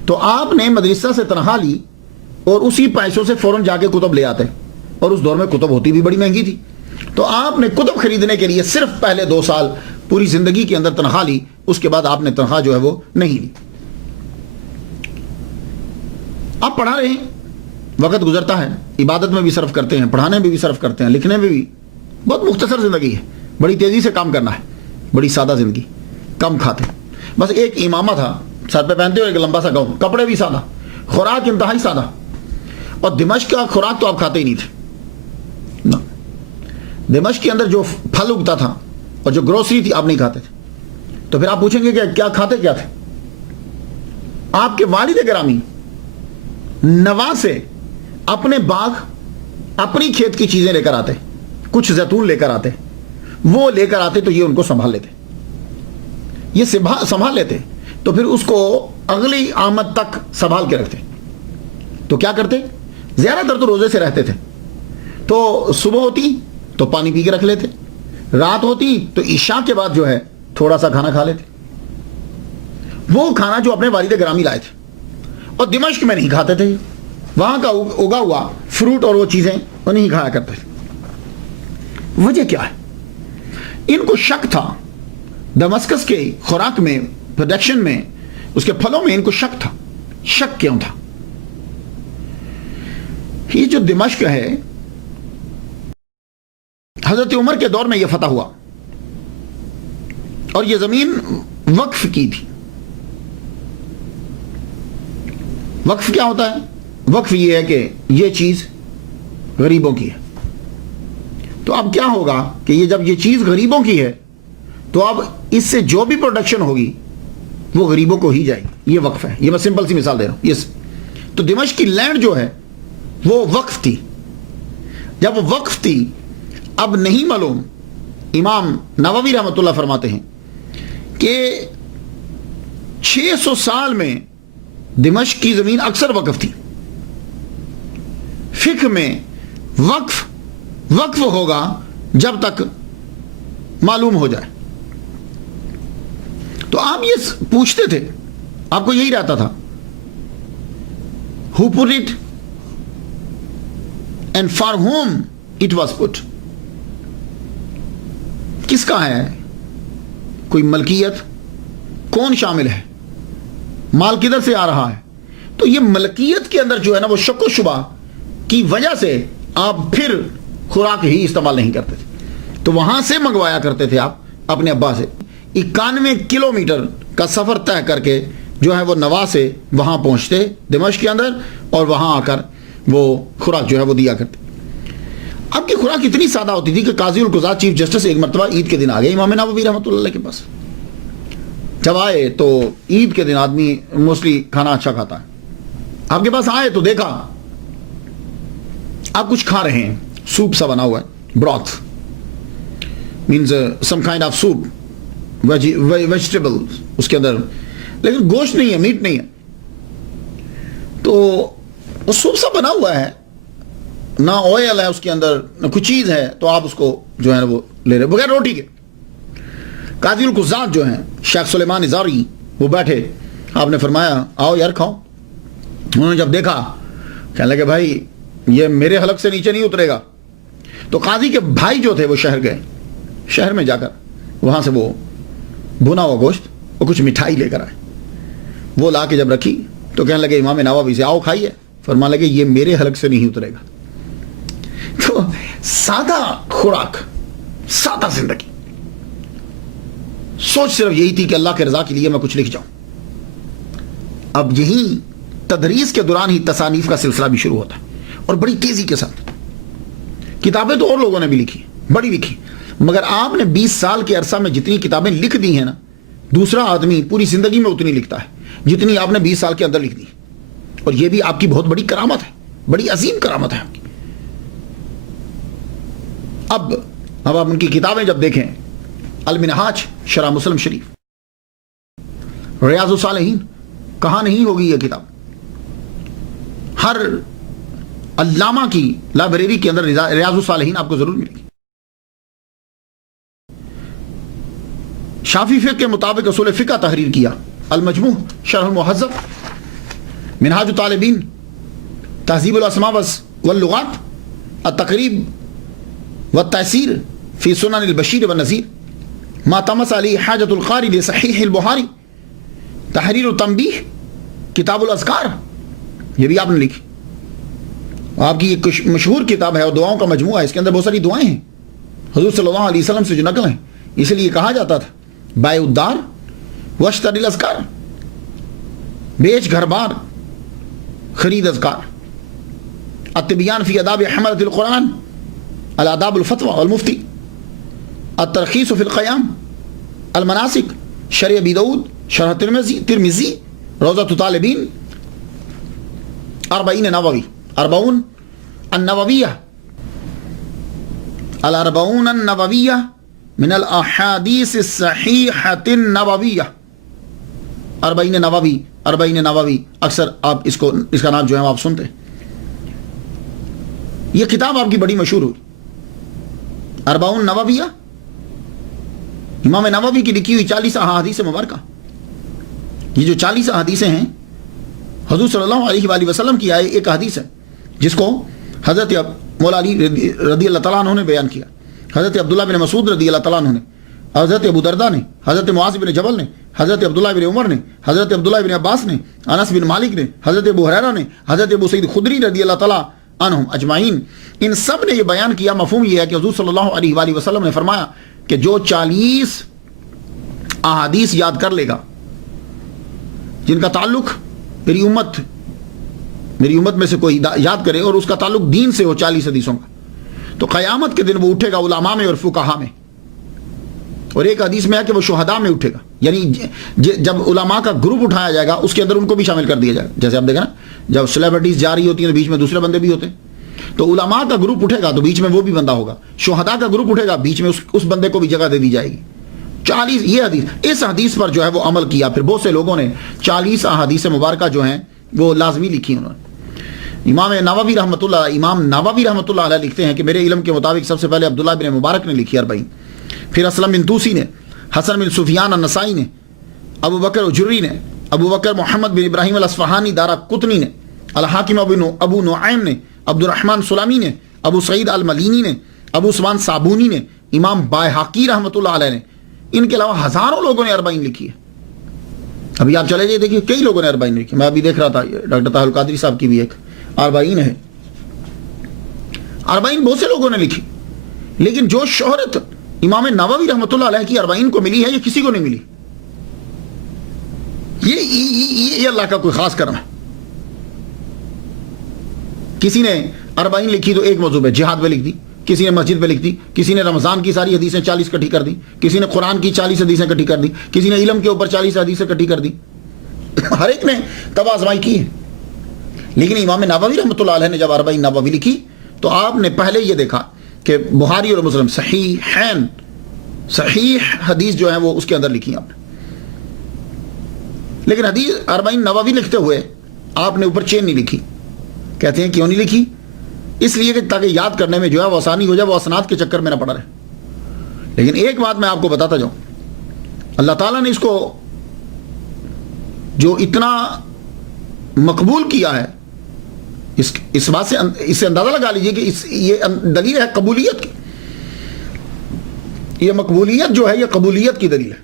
تو آپ نے مدرسہ سے تنخواہ لی اور اسی پیسوں سے فوراً جا کے کتب لے آتے, اور اس دور میں کتب ہوتی بھی بڑی مہنگی تھی. تو آپ نے کتب خریدنے کے لیے صرف پہلے 2 سال پوری زندگی کے اندر تنخواہ لی. اس کے بعد آپ نے تنخواہ جو ہے وہ نہیں لی. آپ پڑھا رہے ہیں, وقت گزرتا ہے, عبادت میں بھی صرف کرتے ہیں, پڑھانے میں بھی صرف کرتے ہیں, لکھنے میں بھی. بہت مختصر زندگی ہے, بڑی تیزی سے کام کرنا ہے, بڑی سادہ زندگی, کم کھاتے, بس ایک امامہ تھا سر پہ پہنتے ہوئے, ایک لمبا سا گاؤن, کپڑے بھی سادہ, خوراک انتہائی سادہ. اور دمشق کا خوراک تو آپ کھاتے ہی نہیں تھے. دمشق کے اندر جو پھل اگتا تھا اور جو گروسری تھی آپ نہیں کھاتے تھے. تو پھر آپ پوچھیں گے کہ کیا کھاتے کیا تھے؟ آپ کے والد گرامی نوا سے اپنے باغ, اپنی کھیت کی چیزیں لے کر آتے, کچھ زیتون لے کر آتے، وہ لے کر آتے تو یہ ان کو سنبھال لیتے، یہ سنبھال لیتے، تو پھر اس کو اگلی آمد تک سنبھال کے رکھتے۔ تو کیا کرتے؟ زیادہ تر تو روزے سے رہتے تھے، تو صبح ہوتی تو پانی پی کے رکھ لیتے، رات ہوتی تو عشاء کے بعد جو ہے تھوڑا سا کھانا کھا لیتے، وہ کھانا جو اپنے والد گرامی لائے تھے، اور دمشق میں نہیں کھاتے تھے، وہاں کا اگا ہوا فروٹ اور وہ چیزیں وہ نہیں کھایا کرتے تھے۔ وجہ کیا ہے؟ ان کو شک تھا دمسکس کے خوراک میں، پروڈکشن میں، اس کے پھلوں میں ان کو شک تھا۔ شک کیوں تھا؟ یہ جو دمشق ہے حضرت عمر کے دور میں یہ فتح ہوا، اور یہ زمین وقف کی تھی۔ وقف کیا ہوتا ہے؟ وقف یہ ہے کہ یہ چیز غریبوں کی ہے، تو اب کیا ہوگا کہ یہ جب یہ چیز غریبوں کی ہے تو اب اس سے جو بھی پروڈکشن ہوگی وہ غریبوں کو ہی جائے گی۔ یہ وقف ہے، یہ میں سمپل سی مثال دے رہا ہوں۔ یس، تو دمشق کی لینڈ جو ہے وہ وقف تھی۔ جب وہ وقف تھی، اب نہیں معلوم، امام نووی رحمۃ اللہ فرماتے ہیں کہ 600 سال میں دمشق کی زمین اکثر وقف تھی۔ فقہ میں وقف ہوگا جب تک معلوم ہو جائے۔ تو آپ یہ پوچھتے تھے، آپ کو یہی رہتا تھا who put it and for whom it was put، کس کا ہے؟ کوئی ملکیت کون شامل ہے؟ مال کدھر سے آ رہا ہے؟ تو یہ ملکیت کے اندر جو ہے نا وہ شک و شبہ کی وجہ سے آپ پھر خوراک ہی استعمال نہیں کرتے تھے، تو وہاں سے منگوایا کرتے تھے آپ اپنے ابا سے۔ 91 کلومیٹر کا سفر طے کر کے جو ہے وہ نوا سے وہاں پہنچتے دمشق کے اندر، اور وہاں آ کر وہ خوراک جو ہے وہ دیا کرتے۔ اب کی خوراک اتنی سادہ ہوتی تھی کہ قاضی القضات چیف جسٹس ایک مرتبہ عید کے دن آ گئے امام نووی رحمۃ اللہ کے پاس۔ جب آئے تو عید کے دن آدمی موسٹلی کھانا اچھا کھاتا ہے، آپ کے پاس آئے تو دیکھا آپ کچھ کھا رہے ہیں، سوپ سا بنا ہوا ہے، broth means some kind of soup, vegetable اس کے اندر، لیکن گوشت نہیں ہے، میٹ نہیں ہے۔ تو وہ سوپ سا بنا ہوا ہے، نہ آئل ہے اس کے اندر، نہ کچھ چیز ہے، تو آپ اس کو جو ہے وہ لے رہے بغیر روٹی کے۔ قاضی القضات جو ہیں شیخ سلیمان ازاری وہ بیٹھے، آپ نے فرمایا آؤ یار کھاؤ۔ انہوں نے جب دیکھا کہنے لگے بھائی یہ میرے حلق سے نیچے نہیں اترے گا۔ تو قاضی کے بھائی جو تھے وہ شہر گئے، شہر میں جا کر وہاں سے وہ بھنا ہوا گوشت اور کچھ مٹھائی لے کر آئے، وہ لا کے جب رکھی تو کہنے لگے امام نووی سے آؤ کھائیے، فرمانے لگے یہ میرے حلق سے نہیں اترے گا۔ تو سادہ خوراک، سادہ زندگی، سوچ صرف یہی تھی کہ اللہ کے رضا کے لیے میں کچھ لکھ جاؤں۔ اب یہی تدریس کے دوران ہی تصانیف کا سلسلہ بھی شروع ہوتا ہے، اور بڑی تیزی کے ساتھ۔ کتابیں تو اور لوگوں نے بھی لکھی، بڑی لکھی، مگر آپ نے 20 سال کے عرصہ میں جتنی کتابیں لکھ دی ہیں نا، دوسرا آدمی پوری زندگی میں اتنی لکھتا ہے جتنی آپ نے 20 سال کے اندر لکھ دی۔ اور یہ بھی آپ کی بہت بڑی کرامت ہے، بڑی عظیم کرامت ہے آپ کی۔ اب آپ ان کی کتابیں جب دیکھیں، المنہاج شرح مسلم شریف، ریاض الصالحین، کہاں نہیں ہوگی یہ کتاب؟ ہر علامہ کی لائبریری کے اندر ریاض الصالحین آپ کو ضرور ملے گی۔ شافعی فقہ کے مطابق اصول فقہ تحریر کیا، المجموع شرح المہذب، منہاج الطالبین، تہذیب الاسماء واللغات، التقریب والتأثیر فی سنن البشیر والنذیر، ما تمس علی حاجت القاری لصحیح البخاری، تحریر التنبیہ، کتاب الاذکار، یہ بھی آپ نے لکھی۔ آپ کی ایک مشہور کتاب ہے اور دعاؤں کا مجموعہ ہے، اس کے اندر بہت ساری دعائیں ہیں حضور صلی اللہ علیہ وسلم سے جو نقل ہیں، اس لیے کہا جاتا تھا بائع الدار واشتری الاذکار، بیچ گھر بار خرید اذکار، التبیان فی آداب حملۃ القرآن، الآداب الفتوى والمفتی، الترخیص فی القیام، المناسک، شرح ابی داؤد، شرح ترمذی، روضۃ الطالبین، 40 نووی، 40 النوویہ، الاربعون النوویہ من الاحادیث الصحیحۃ النوویہ. اربعین نووی اکثر آپ اس کا نام جو ہے آپ سنتے ہیں. یہ کتاب آپ کی بڑی مشہور ہوئی اربعون نوویہ، امام نووی کی لکھی ہوئی 40 احادیث مبارکہ. یہ جو 40 احادیثیں ہیں حضور صلی اللہ علیہ وآلہ وسلم کی آئے ایک حدیث ہے جس کو حضرت مولا علی رضی اللہ تعالیٰ عنہ نے بیان کیا، حضرت عبداللہ بن مسعود رضی اللہ تعالیٰ عنہ نے، حضرت ابو دردہ نے، حضرت معاذ بن جبل نے، حضرت عبداللہ بن عمر نے، حضرت عبداللہ بن عباس نے، انس بن مالک نے، حضرت ابو ہریرہ نے، حضرت ابو سعید خدری رضی اللہ تعالیٰ عنہم اجمعین. ان سب نے یہ بیان کیا. مفہوم یہ ہے کہ حضور صلی اللہ علیہ وآلہ وسلم نے فرمایا کہ جو 40 احادیث یاد کر لے گا جن کا تعلق میری امت میں سے کوئی یاد کرے اور اس کا تعلق دین سے ہو 40 حدیثوں کا، تو قیامت کے دن وہ اٹھے گا علماء میں اور فقہاء میں. اور ایک حدیث میں ہے کہ وہ شہداء میں اٹھے گا، یعنی جب علماء کا گروپ اٹھایا جائے گا اس کے اندر ان کو بھی شامل کر دیا جائے گا. جیسے آپ دیکھیں نا جب سیلیبریٹیز جا رہی ہوتی ہیں تو بیچ میں دوسرے بندے بھی ہوتے ہیں، تو علماء کا گروپ اٹھے گا تو بیچ میں وہ بھی بندہ ہوگا، شہداء کا گروپ اٹھے گا بیچ میں اس بندے کو بھی جگہ دے دی جائے گی. 40 یہ حدیث، اس حدیث پر جو ہے وہ عمل کیا. پھر بہت سے لوگوں نے 40 احادیث مبارکہ جو ہیں وہ لازمی لکھی انہوں نے. امام نووی رحمۃ اللہ علیہ لکھتے ہیں کہ میرے علم کے مطابق سب سے پہلے عبداللہ بن مبارک نے لکھی 40، پھر اسلم بن توسی نے، حسن بن سفیان النسائی نے، ابو بکر اجری نے، ابو بکر محمد بن ابراہیم الاصفہانی دارا قطنی نے، الحاکم ابو نعیم نے، عبد الرحمن سلامی نے، ابو سعید الملینی نے، ابو عثمان صابونی نے، امام بائحقی رحمۃ اللہ علیہ نے. ان کے علاوہ ہزاروں لوگوں نے 40 لکھی ہے. ابھی آپ چلے جائیے دیکھیے کئی لوگوں نے 40 لکھی. میں ابھی دیکھ رہا تھا ڈاکٹر طاہر القادری صاحب کی بھی ایک 40 ہے. 40 بہت سے لوگوں نے لکھی، لیکن جو شہرت امام نووی رحمۃ اللہ علیہ کی 40 کو ملی ہے یہ کسی کو نہیں ملی. یہ اللہ کا کوئی خاص کرم ہے. کسی نے 40 لکھی تو ایک موضوع پہ جہاد پہ لکھ دی، کسی نے مسجد پہ لکھ دی، کسی نے رمضان کی ساری حدیثیں 40 اکٹھی کر دی، کسی نے قرآن کی 40 حدیثیں اکٹھی کر دی، کسی نے علم کے اوپر 40 حدیثیں اکٹھی کر دی. ہر ایک نے تباہ آزمائی کی ہے. لیکن امام نووی رحمۃ اللہ علیہ نے جب 40 نووی لکھی تو آپ نے پہلے یہ دیکھا کہ بخاری اور مسلم صحیح حدیث جو ہے وہ اس کے اندر لکھی آپ نے. لیکن حدیث 40 نووی لکھتے ہوئے آپ نے اوپر چین نہیں لکھی. کہتے ہیں کیوں نہیں لکھی؟ اس لیے کہ تاکہ یاد کرنے میں جو ہے وہ آسانی ہو جائے، وہ اسناد کے چکر میں نہ پڑا رہے. لیکن ایک بات میں آپ کو بتاتا جاؤں، اللہ تعالیٰ نے اس کو جو اتنا مقبول کیا ہے، اس بات سے اس سے اندازہ لگا لیجئے کہ یہ دلیل ہے قبولیت کی. یہ مقبولیت جو ہے یہ قبولیت کی دلیل ہے.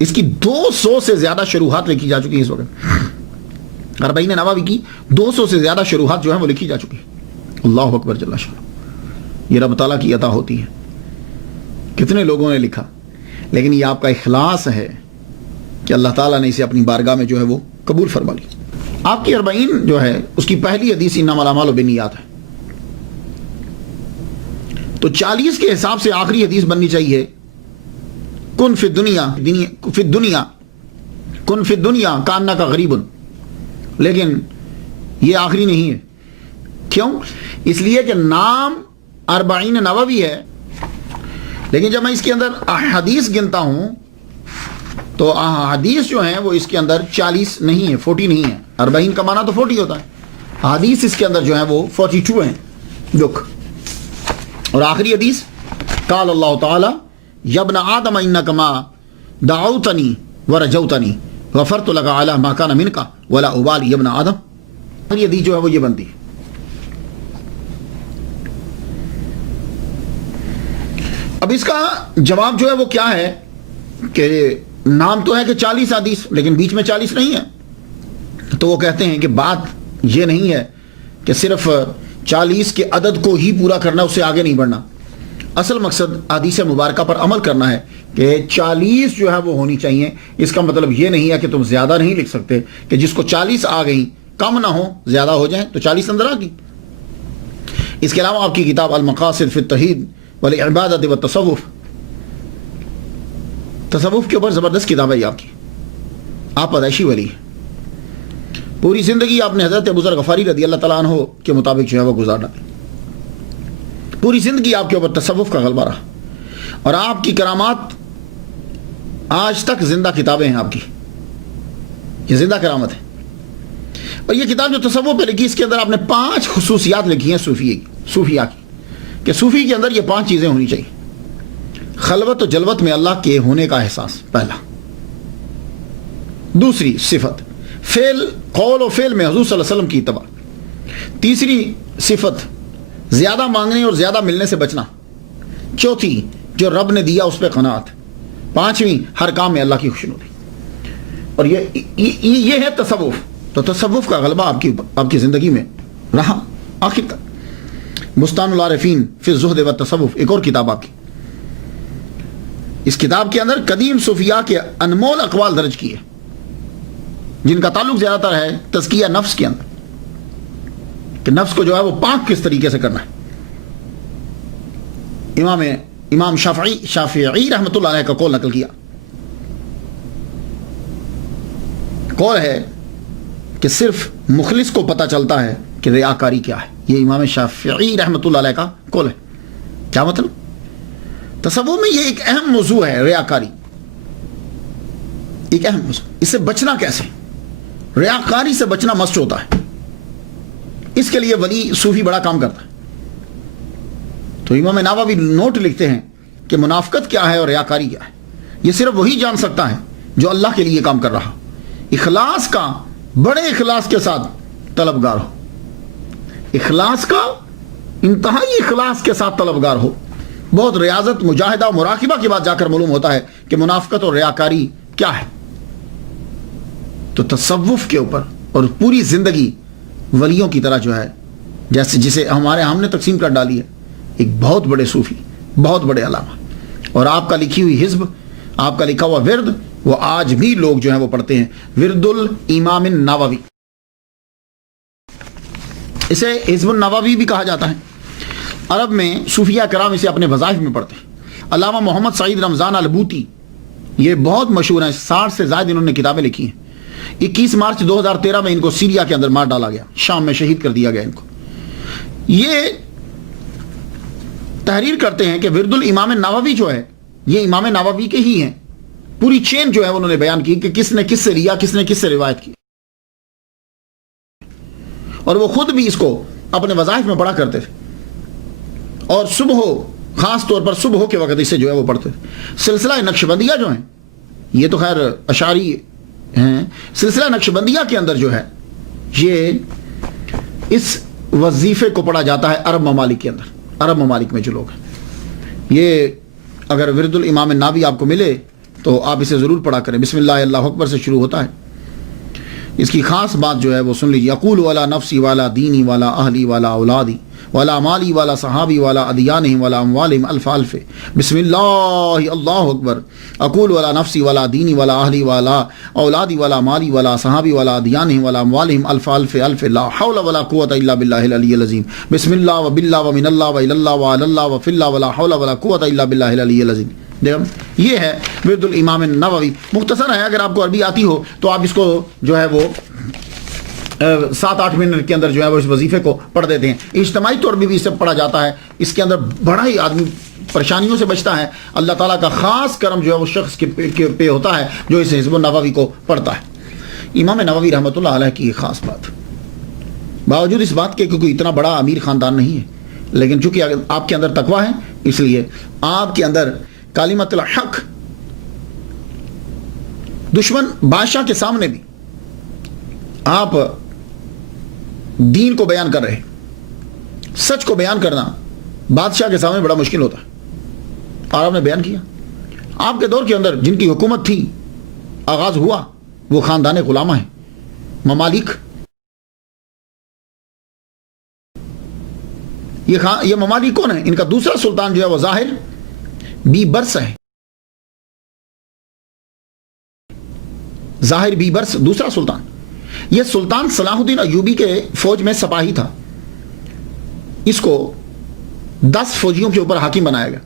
اس کی 200 سے زیادہ شروحات لکھی جا چکی ہیں اس وقت. 40 نووی کی 200 سے زیادہ شروحات جو ہیں وہ لکھی جا چکی ہیں. اللہ اکبر جل شانہ. یہ رب تعالیٰ کی عطا ہوتی ہے. کتنے لوگوں نے لکھا، لیکن یہ آپ کا اخلاص ہے کہ اللہ تعالیٰ نے اسے اپنی بارگاہ میں جو ہے وہ قبول فرما لی. آپ کی 40 جو ہے اس کی پہلی حدیث انما الاعمال بالنیات ہے. تو 40 کے حساب سے آخری حدیث بننی چاہیے کن فی الدنیا کانک غریب. لیکن یہ آخری نہیں ہے. کیوں؟ اس لیے کہ نام 40 نووی ہے، لیکن جب میں اس کے اندر احادیث گنتا ہوں تو احادیث جو ہیں وہ اس کے اندر 40 نہیں ہے، 40 نہیں ہے. 40 کا معنی تو 40 ہوتا ہے. حدیث اس کے اندر جو ہیں وہ 42 ہیں. لک، اور آخری حدیث قال اللہ تعالی یا ابن آدم انک ما دعوتنی ورجوتنی غفرت لک علی ما کان منک ولا ابالی یا ابن آدم. آخری حدیث جو ہے وہ یہ بنتی ہے. اب اس کا جواب جو ہے وہ کیا ہے کہ نام تو ہے کہ 40 حدیث، لیکن بیچ میں 40 نہیں ہے. تو وہ کہتے ہیں کہ بات یہ نہیں ہے کہ صرف 40 کے عدد کو ہی پورا کرنا، اس سے آگے نہیں بڑھنا. اصل مقصد حدیث مبارکہ پر عمل کرنا ہے کہ 40 جو ہے وہ ہونی چاہیے. اس کا مطلب یہ نہیں ہے کہ تم زیادہ نہیں لکھ سکتے، کہ جس کو 40 آ گئی کم نہ ہو زیادہ ہو جائیں تو 40 اندر آ گئی. اس کے علاوہ آپ کی کتاب المقاصد فی التوحید والعبادۃ والتصوف، تصوف کے اوپر زبردست کتاب ہے آپ کی. آپ پیدائشی ولی ہیں. پوری زندگی آپ نے حضرت ابو ذر غفاری رضی اللہ تعالیٰ عنہ کے مطابق جو ہے وہ گزار ڈالی. پوری زندگی آپ کے اوپر تصوف کا غلبہ رہا، اور آپ کی کرامات آج تک زندہ کتابیں ہیں آپ کی، یہ زندہ کرامت ہے۔ اور یہ کتاب جو تصوف پہ لکھی، اس کے اندر آپ نے 5 خصوصیات لکھی ہیں صوفیہ کی، کہ صوفی کے اندر یہ 5 چیزیں ہونی چاہیے۔ خلوت و جلوت میں اللہ کے ہونے کا احساس، پہلا۔ دوسری صفت قول و فعل میں حضور صلی اللہ علیہ وسلم کی اتباع۔ تیسری صفت زیادہ مانگنے اور زیادہ ملنے سے بچنا۔ چوتھی جو رب نے دیا اس پہ قناعت۔ پانچویں ہر کام میں اللہ کی خوشنودی۔ اور یہ ہے تصوف۔ تو تصوف کا غلبہ آپ کی زندگی میں رہا آخر تک۔ بستان العارفین فی الزہد و تصوف ایک اور کتاب آپ کی، اس کتاب کے اندر قدیم صوفیاء کے انمول اقوال درج کیے، جن کا تعلق زیادہ تر ہے تزکیہ نفس کے اندر، کہ نفس کو جو ہے وہ پاک کس طریقے سے کرنا ہے۔ امام شافعی رحمۃ اللہ علیہ کا قول نقل کیا، قول ہے کہ صرف مخلص کو پتہ چلتا ہے کہ ریاکاری کیا ہے۔ یہ امام شافعی رحمۃ اللہ علیہ کا قول ہے۔ کیا مطلب؟ تصوف میں یہ ایک اہم موضوع ہے، ریاکاری ایک اہم موضوع۔ اس سے بچنا کیسے؟ ریاکاری سے بچنا مسٹ ہوتا ہے، اس کے لیے ولی صوفی بڑا کام کرتا ہے۔ تو امام نووی نوٹ لکھتے ہیں کہ منافقت کیا ہے اور ریاکاری کیا ہے، یہ صرف وہی جان سکتا ہے جو اللہ کے لیے کام کر رہا، اخلاص کا، بڑے اخلاص کے ساتھ طلبگار ہو، اخلاص کا، انتہائی اخلاص کے ساتھ طلبگار ہو۔ بہت ریاضت، مجاہدہ، مراقبہ کے بعد جا کر معلوم ہوتا ہے کہ منافقت اور ریاکاری کیا ہے۔ تو تصوف کے اوپر اور پوری زندگی ولیوں کی طرح جو ہے، جیسے جسے ہم نے تقسیم کر ڈالی ہے، ایک بہت بڑے صوفی، بہت بڑے علامہ، اور آپ کا لکھی ہوئی حزب، آپ کا لکھا ہوا ورد، وہ آج بھی لوگ جو ہیں وہ پڑھتے ہیں، ورد الامام النووی، اسے حزب النووی بھی کہا جاتا ہے۔ عرب میں صوفیہ کرام اسے اپنے وظائف میں پڑھتے ہیں۔ علامہ محمد سعید رمضان البوتی یہ بہت مشہور ہیں، 60 سے زائد انہوں نے کتابیں لکھی ہیں۔ 21 مارچ 2013 میں ان کو سیریا کے اندر مار ڈالا گیا، شام میں شہید کر دیا گیا ان کو۔ یہ تحریر کرتے ہیں کہ ورد الامام النووی جو ہے، یہ امام نووی کے ہی ہیں، پوری چین جو ہے انہوں نے بیان کی کہ کس نے کس سے لیا، کس نے کس سے روایت کی، اور وہ خود بھی اس کو اپنے وظائف میں پڑھا کرتے تھے، اور صبح، خاص طور پر صبح کے وقت اسے جو ہے وہ پڑھتے تھے۔ سلسلہ نقشبندیہ جو ہیں، یہ تو خیر اشعری ہیں، سلسلہ نقشبندیہ کے اندر جو ہے یہ اس وظیفے کو پڑھا جاتا ہے عرب ممالک کے اندر، عرب ممالک میں جو لوگ ہیں۔ یہ اگر ورد الامام النووی آپ کو ملے تو آپ اسے ضرور پڑھا کریں۔ بسم اللہ اللہ اکبر سے شروع ہوتا ہے۔ اس کی خاص بات جو ہے وہ سن لیجیے۔ اقول والا نفسی والا دینی والا اہلی والا اولادی والا مالی والا صحابی والا ادیانہم والا اموالہم الف الف بسم اللہ اللہ اکبر۔ اقول والا نفسی والا دینی والا اہلی والا اولادی والا مالی والا صحابی والا ادیانہم والا اموالہم الف الف الف لا حول ولا قوۃ الا باللہ العلی العظیم۔ بسم اللہ و باللہ و من اللہ و الی اللہ و علی اللہ و فی اللہ ولا حول ولا قوۃ الا باللہ العلی العظیم۔ یہ ہے ورد الامام النووی، مختصر ہے، اگر آپ کو عربی آتی ہو تو آپ اس کو جو ہے وہ 7-8 منٹ کے اندر جو ہے وہ اس وظیفے کو پڑھ دیتے ہیں۔ اجتماعی طور بھی اسے پڑھا جاتا ہے، اس کے اندر بڑا ہی آدمی پریشانیوں سے بچتا ہے۔ اللہ تعالیٰ کا خاص کرم جو ہے وہ شخص کے پہ ہوتا ہے جو اس حزب النووی کو پڑھتا ہے۔ امام نووی رحمۃ اللہ علیہ کی خاص بات، باوجود اس بات کے کہ کوئی اتنا بڑا امیر خاندان نہیں ہے، لیکن چونکہ آپ کے اندر تقویٰ ہے، اس لیے آپ کے اندر کلمۃ الحق، دشمن بادشاہ کے سامنے بھی آپ دین کو بیان کر رہے، سچ کو بیان کرنا بادشاہ کے سامنے بڑا مشکل ہوتا ہے، اور آپ نے بیان کیا۔ آپ کے دور کے اندر جن کی حکومت تھی، آغاز ہوا، وہ خاندان غلامہ ہیں، ممالک۔ یہ ممالک کون ہیں؟ ان کا دوسرا سلطان جو ہے وہ ظاہر بی برس ہے، ظاہر بی برس دوسرا سلطان۔ یہ سلطان صلاح الدین ایوبی کے فوج میں سپاہی تھا، اس کو 10 فوجیوں کے اوپر حاکم بنایا گیا،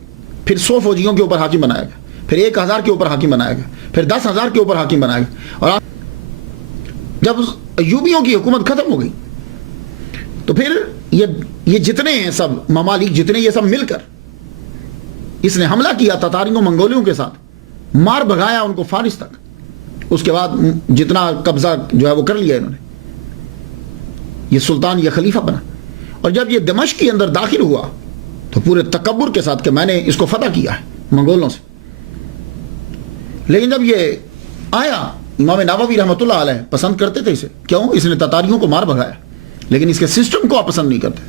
پھر 100 فوجیوں کے اوپر حاکم بنایا گیا، پھر 1000 کے اوپر حاکم بنایا گیا، پھر 10,000 کے اوپر حاکم بنایا گیا، اور جب ایوبیوں کی حکومت ختم ہو گئی تو پھر یہ جتنے ہیں سب ممالک جتنے، یہ سب مل کر اس نے حملہ کیا تتاریوں منگولیوں کے ساتھ، مار بھگایا ان کو فارس تک. اس کے بعد جتنا قبضہ جو ہے وہ کر لیا انہوں نے. یہ سلطان، یہ خلیفہ بنا. اور جب یہ دمشق کے اندر داخل ہوا تو پورے تکبر کے ساتھ کہ میں نے اس کو فتح کیا ہے منگولوں سے. لیکن جب یہ آیا، امام نووی رحمۃ اللہ علیہ پسند کرتے تھے اسے. کیوں؟ اس نے تتاریوں کو مار بھگایا، لیکن اس کے سسٹم کو آپ پسند نہیں کرتے.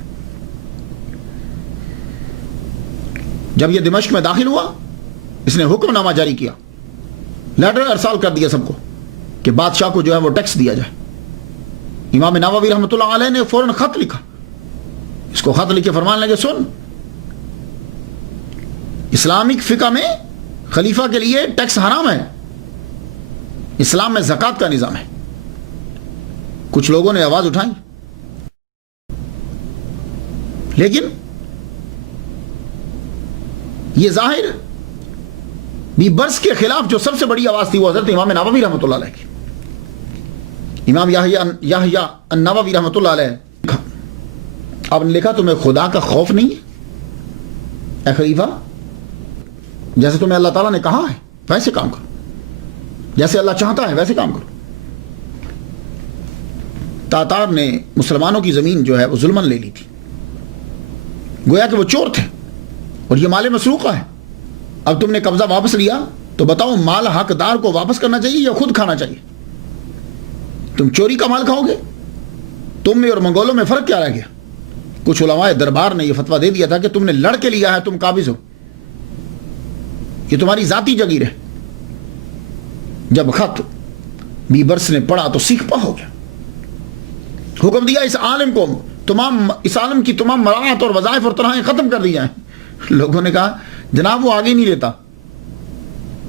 جب یہ دمشق میں داخل ہوا، اس نے حکم نامہ جاری کیا، لیٹر ارسال کر دیا سب کو کہ بادشاہ کو جو ہے وہ ٹیکس دیا جائے. امام نووی رحمۃ اللہ علیہ نے فوراً خط لکھا. اس کو خط لکھ کے فرمان لگے، سن، اسلامک فقہ میں خلیفہ کے لیے ٹیکس حرام ہے. اسلام میں زکوٰۃ کا نظام ہے. کچھ لوگوں نے آواز اٹھائی، لیکن یہ ظاہر بھی برس کے خلاف جو سب سے بڑی آواز تھی وہ حضرت امام نووی رحمۃ اللہ علیہ کی. امام یحییٰ النووی رحمۃ اللہ علیہ آپ نے لکھا، تمہیں خدا کا خوف نہیں ہے اے خلیفہ؟ جیسے تمہیں اللہ تعالیٰ نے کہا ہے ویسے کام کرو، جیسے اللہ چاہتا ہے ویسے کام کرو. تاتار نے مسلمانوں کی زمین جو ہے وہ ظلماً لے لی تھی، گویا کہ وہ چور تھے اور یہ مال مسروقہ ہے. اب تم نے قبضہ واپس لیا تو بتاؤ، مال حقدار کو واپس کرنا چاہیے یا خود کھانا چاہیے؟ تم چوری کا مال کھاؤ گے؟ تم میں اور منگولوں میں فرق کیا رہ گیا؟ کچھ علماء دربار نے یہ فتویٰ دے دیا تھا کہ تم نے لڑ کے لیا ہے، تم قابض ہو، یہ تمہاری ذاتی جگیر ہے. جب خط بیبرس نے پڑھا تو سیکھ پا ہو گیا. حکم دیا اس عالم کو اس عالم کی تمام مراعات اور وظائف اور تنہائیں ختم کر دی جائیں. لوگوں نے کہا جناب وہ آگے نہیں لیتا،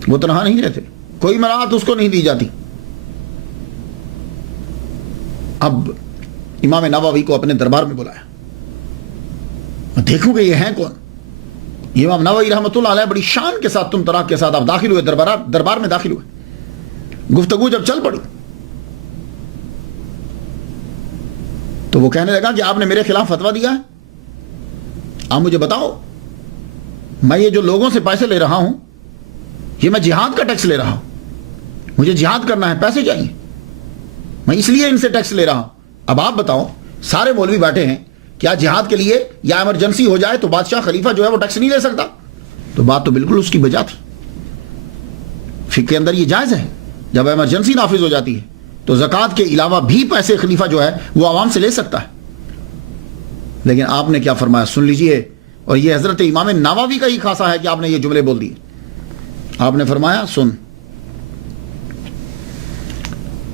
وہ تنہا نہیں لیتے، کوئی مراعات اس کو نہیں دی جاتی. اب امام نووی کو اپنے دربار میں بلایا. دیکھو کہ یہ ہیں کون؟ امام نووی رحمۃ اللہ علیہ بڑی شان کے ساتھ تم طراق کے ساتھ آپ داخل ہوئے، دربار میں داخل ہوئے. گفتگو جب چل پڑی تو وہ کہنے لگا کہ آپ نے میرے خلاف فتویٰ دیا ہے، آپ مجھے بتاؤ، میں یہ جو لوگوں سے پیسے لے رہا ہوں، یہ میں جہاد کا ٹیکس لے رہا ہوں، مجھے جہاد کرنا ہے، پیسے چاہیے، میں اس لیے ان سے ٹیکس لے رہا ہوں. اب آپ بتاؤ، سارے مولوی بیٹھے ہیں، کیا جہاد کے لیے یا ایمرجنسی ہو جائے تو بادشاہ خلیفہ جو ہے وہ ٹیکس نہیں لے سکتا؟ تو بات تو بالکل اس کی بجا تھی. فقہ کے اندر یہ جائز ہے، جب ایمرجنسی نافذ ہو جاتی ہے تو زکوٰۃ کے علاوہ بھی پیسے خلیفہ جو ہے وہ عوام سے لے سکتا ہے. لیکن آپ نے کیا فرمایا سن لیجئے، اور یہ حضرت امام نووی کا ہی خاصہ ہے کہ آپ نے یہ جملے بول دیے. آپ نے فرمایا، سن،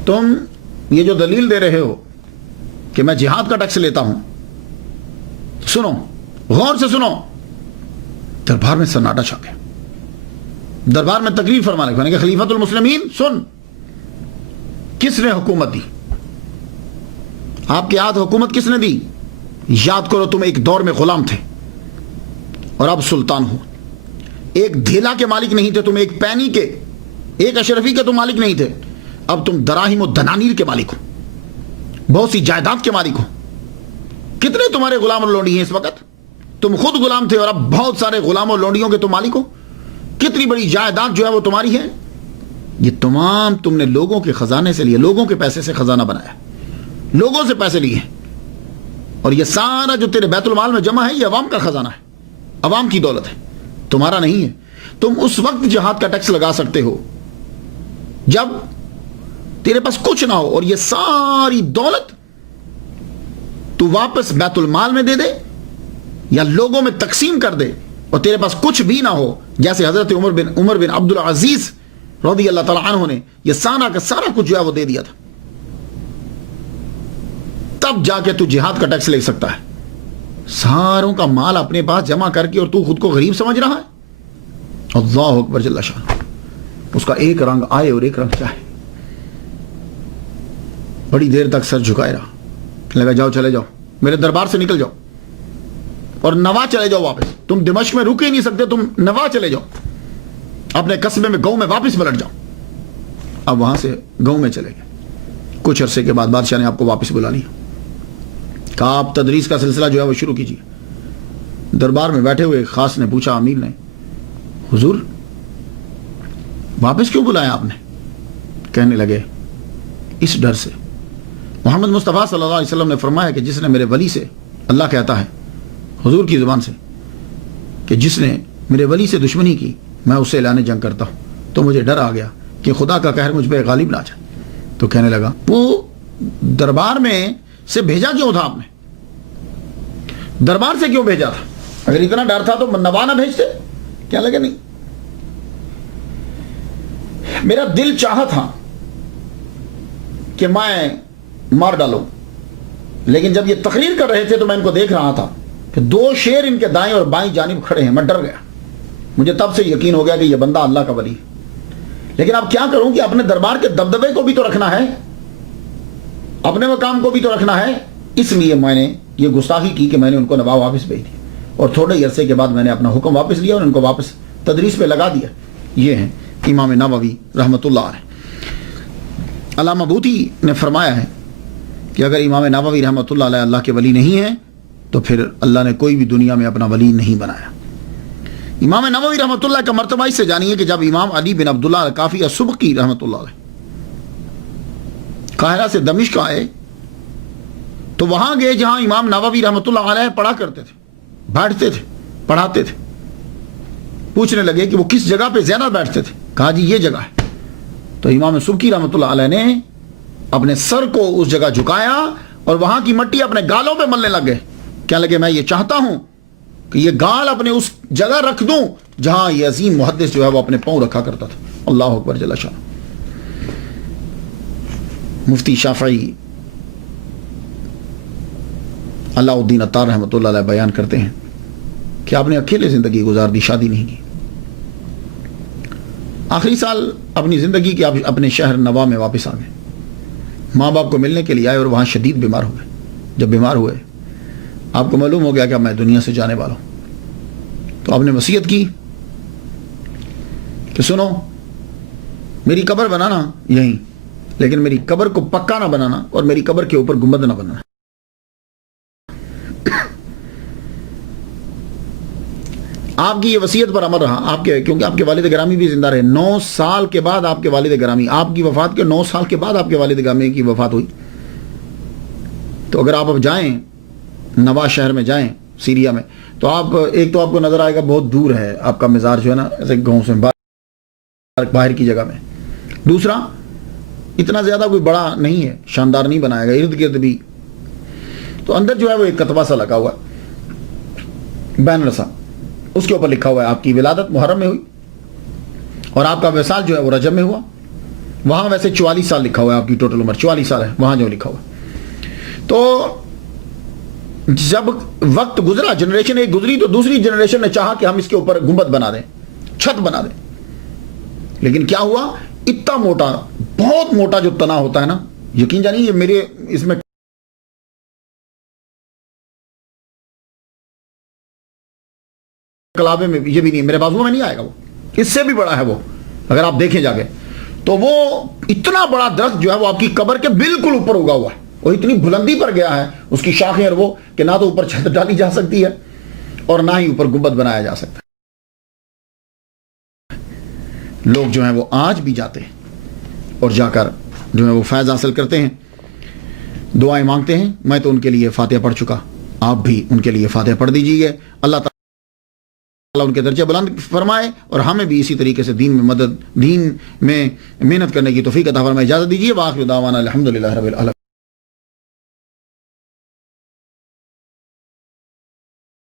تم یہ جو دلیل دے رہے ہو کہ میں جہاد کا ٹیکس لیتا ہوں، سنو، غور سے سنو. دربار میں سناٹا چھا گیا. دربار میں تقریر فرمانے لگے کہ خلیفۃ المسلمین سن، کس نے حکومت دی؟ آپ کے ہاتھ حکومت کس نے دی؟ یاد کرو تم ایک دور میں غلام تھے اور اب سلطان ہو. ایک دھیلا کے مالک نہیں تھے تم، ایک پینی کے، ایک اشرفی کے تم مالک نہیں تھے. اب تم دراہم و دنانیر کے مالک ہو، بہت سی جائیداد کے مالک ہو. کتنے تمہارے غلام اور لونڈی ہیں اس وقت؟ تم خود غلام تھے اور اب بہت سارے غلام اور لونڈیوں کے تم مالک ہو. کتنی بڑی جائیداد جو ہے وہ تمہاری ہے. یہ تمام تم نے لوگوں کے خزانے سے لیے، لوگوں کے پیسے سے خزانہ بنایا، لوگوں سے پیسے لیے، اور یہ سارا جو تیرے بیت المال میں جمع ہے یہ عوام کا خزانہ ہے، عوام کی دولت ہے، تمہارا نہیں ہے. تم اس وقت جہاد کا ٹیکس لگا سکتے ہو جب تیرے پاس کچھ نہ ہو، اور یہ ساری دولت تو واپس بیت المال میں دے دے یا لوگوں میں تقسیم کر دے، اور تیرے پاس کچھ بھی نہ ہو، جیسے حضرت عمر بن عبد العزیز رضی اللہ تعالیٰ عنہ نے یہ سارا کا سارا کچھ جو ہے وہ دے دیا تھا. تب جا کے تو جہاد کا ٹیکس لے سکتا ہے. ساروں کا مال اپنے پاس جمع کر کے اور تو خود کو غریب سمجھ رہا ہے. اللہ اکبر جل شانہ. اس کا ایک رنگ آئے اور ایک رنگ چاہے. بڑی دیر تک سر جھکائے رہا. لگا جاؤ، چلے جاؤ، میرے دربار سے نکل جاؤ اور نوا چلے جاؤ واپس. تم دمشق میں رک ہی نہیں سکتے، تم نوا چلے جاؤ، اپنے قصبے میں، گاؤں میں واپس پلٹ جاؤ. اب وہاں سے گاؤں میں چلے گئے. کچھ عرصے کے بعد بادشاہ نے آپ کو واپس بلا لیا. کہا آپ تدریس کا سلسلہ جو ہے وہ شروع کیجیے. دربار میں بیٹھے ہوئے خاص نے پوچھا امیر نے, حضور واپس کیوں بلایا آپ نے؟ کہنے لگے اس ڈر سے. محمد مصطفیٰ صلی اللہ علیہ وسلم نے فرمایا کہ جس نے میرے ولی سے, اللہ کہتا ہے حضور کی زبان سے, کہ جس نے میرے ولی سے دشمنی کی میں اس سے اعلان جنگ کرتا ہوں, تو مجھے ڈر آ گیا کہ خدا کا قہر مجھ پہ غالب نہ جائے. تو کہنے لگا وہ دربار میں سے بھیجا کیوں تھا آپ نے؟ دربار سے کیوں بھیجا تھا؟ اگر اتنا ڈر تھا تو نوا نہ بھیجتے. کیا لگے نہیں, میرا دل چاہا تھا کہ میں مار ڈالوں, لیکن جب یہ تقریر کر رہے تھے تو میں ان کو دیکھ رہا تھا کہ 2 شیر ان کے دائیں اور بائیں جانب کھڑے ہیں. میں ڈر گیا. مجھے تب سے یقین ہو گیا کہ یہ بندہ اللہ کا ولی ہے. لیکن اب کیا کروں کہ اپنے دربار کے دبدبے کو بھی تو رکھنا ہے, اپنے مقام کو بھی تو رکھنا ہے. اس لیے میں نے یہ گستاخی کی کہ میں نے ان کو نواب واپس بھیج دیا, اور تھوڑے ہی عرصے کے بعد میں نے اپنا حکم واپس لیا اور ان کو واپس تدریس پہ لگا دیا. یہ ہیں امام نووی رحمۃ اللہ علیہ. علامہ بوطی نے فرمایا ہے کہ اگر امام نووی رحمۃ اللہ علیہ اللہ کے ولی نہیں ہیں تو پھر اللہ نے کوئی بھی دنیا میں اپنا ولی نہیں بنایا. امام نووی رحمۃ اللہ کا مرتبہ اس سے جانیے کہ جب امام علی بن عبداللہ الکافی السبکی رحمۃ اللہ علیہ قاہرہ سے دمشق آئے تو وہاں گئے جہاں امام نووی رحمۃ اللہ علیہ پڑھا کرتے تھے, بیٹھتے تھے, پڑھاتے تھے. پوچھنے لگے کہ وہ کس جگہ پہ زیادہ بیٹھتے تھے؟ کہا جی یہ جگہ ہے. تو امام سبکی رحمۃ اللہ علیہ نے اپنے سر کو اس جگہ جھکایا اور وہاں کی مٹی اپنے گالوں پہ ملنے لگ گئے. کیا لگے میں یہ چاہتا ہوں کہ یہ گال اپنے اس جگہ رکھ دوں جہاں یہ عظیم محدث جو ہے وہ اپنے پاؤں رکھا کرتا تھا. اللہ اکبر جل شان. مفتی شافعی اللہ الدین عطار رحمۃ اللہ علیہ بیان کرتے ہیں کہ آپ نے اکیلے زندگی گزار دی, شادی نہیں کی. آخری سال اپنی زندگی کے آپ اپنے شہر نوا میں واپس آ گئے. ماں باپ کو ملنے کے لیے آئے اور وہاں شدید بیمار ہو گئے. جب بیمار ہوئے آپ کو معلوم ہو گیا کہ اب میں دنیا سے جانے والا ہوں, تو آپ نے وصیت کی کہ سنو میری قبر بنانا یہیں, لیکن میری قبر کو پکا نہ بنانا اور میری قبر کے اوپر گنبد نہ بنانا. آپ کی یہ وصیت پر عمل رہا آپ کے, کیونکہ آپ کے والد گرامی بھی زندہ رہے. 9 سال کے بعد آپ کے والد گرامی, آپ کی وفات کے 9 سال کے بعد آپ کے والد گرامی کی وفات ہوئی. تو اگر آپ اب جائیں نوا شہر میں جائیں سیریا میں, تو آپ ایک تو آپ کو نظر آئے گا بہت دور ہے آپ کا مزار جو ہے نا, ایسے گاؤں سے باہر کی جگہ میں. دوسرا اتنا زیادہ کوئی بڑا نہیں ہے, شاندار نہیں بنایا گا, ارد گرد بھی. تو اندر جو ہے وہ ایک کتبہ سا لگا ہوا ہے, بینر سا, اس کے اوپر لکھا ہوا ہے آپ کی ولادت محرم میں ہوئی اور آپ کا وصال جو ہے وہ رجب میں ہوا. وہاں ویسے 44 سال لکھا ہوا ہے, آپ کی ٹوٹل عمر 44 سال ہے وہاں جو لکھا ہوا. تو جب وقت گزرا, جنریشن ایک گزری, تو دوسری جنریشن نے چاہا کہ ہم اس کے اوپر گنبد بنا دیں, چھت بنا دیں. لیکن کیا ہوا, اتنا موٹا, بہت موٹا جو تنا ہوتا ہے نا, یقین جانیے یہ میرے اس میں کلابے میں یہ بھی نہیں, میرے بازو میں نہیں آئے گا, وہ اس سے بھی بڑا ہے وہ. اگر آپ دیکھیں جا کے تو وہ اتنا بڑا درخت جو ہے وہ آپ کی قبر کے بالکل اوپر اگا ہوا ہے, اور اتنی بلندی پر گیا ہے اس کی شاخیں اور وہ, کہ نہ تو اوپر چھت ڈالی جا سکتی ہے اور نہ ہی اوپر گنبد بنایا جا سکتا ہے. لوگ جو ہیں وہ آج بھی جاتے ہیں اور جا کر جو ہے وہ فیض حاصل کرتے ہیں, دعائیں مانگتے ہیں. میں تو ان کے لیے فاتحہ پڑھ چکا, آپ بھی ان کے لیے فاتحہ پڑھ دیجیے. اللہ تعالیٰ ان کے درجے بلند فرمائے اور ہمیں بھی اسی طریقے سے دین میں مدد, دین میں محنت کرنے کی توفیق عطا فرمائے. اجازت دیجیے. وآخر دعوانا الحمدللہ رب العالمین.